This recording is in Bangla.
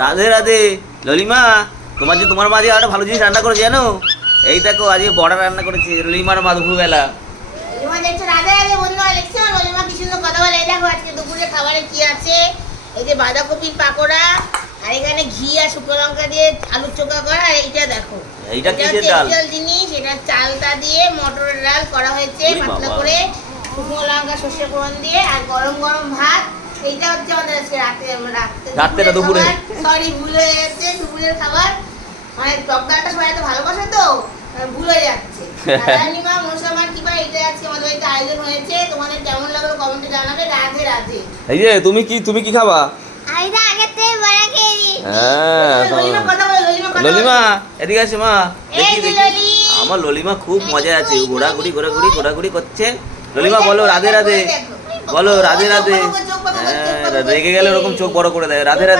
রাধে রাধে ললিমা, তোমার মা যে একটা ভালো জিনিস রান্না করেছে জানো? এই দেখো আজকে বড়া রান্না করেছে ললিমার মা দুপুরবেলা। ললিমা দেখছো রাধে রাধে বন্ধুরা, দেখছো ললিমা কি সুন্দর কথা বলে। এই দেখো আজকে দুপুরে খাবারে কি আছে, এই যে বাঁধাকপির পাকোড়া, আর এখানে ঘি আর শুকনো লঙ্কা দিয়ে আলুর চোখা করা, আর এইটা দেখো এইটা কিসের ডাল? স্পেশাল জিনিস, এটা চালটা দিয়ে মটরের ডাল করা হয়েছে পাতলা করে, শুকনো লঙ্কা সর্ষে ফোড়ন দিয়ে, আর গরম গরম ভাত। এইটা হচ্ছে আমাদের আজকে রাত্রে দুপুরে সরি ভুল হয়ে যাচ্ছে, দুপুরের খাবার। মানে টক ডালটা সবাই এত ভালোবাসে তো ভুল হয়ে যাচ্ছে। রানীমা মনসামার কি ভাই, এটা আজকে আমাদের বাড়িতে আয়োজন হয়েছে। তোমাদের কেমন লাগলো কমেন্টে জানাবে। রাধে রাধে। এই যে তুমি কি খাবা? আমি তো আগে থেকে বড়া খেয়ে নিই। হ্যাঁ ললিমা কথা বলো, ললিমা কথা বলো। ললিমা এদিকে আসে মা, এই দেখি যে দেখি ললি। আমার ললিমা খুব মজা আছে, ঘোরাঘুরি করছে। ললিমা বলো রাধে রাধে, বলো রাধে রাধে। হ্যাঁ রেগে গেলে ওরকম চোখ বড় করে দেয়। রাধে রাধে।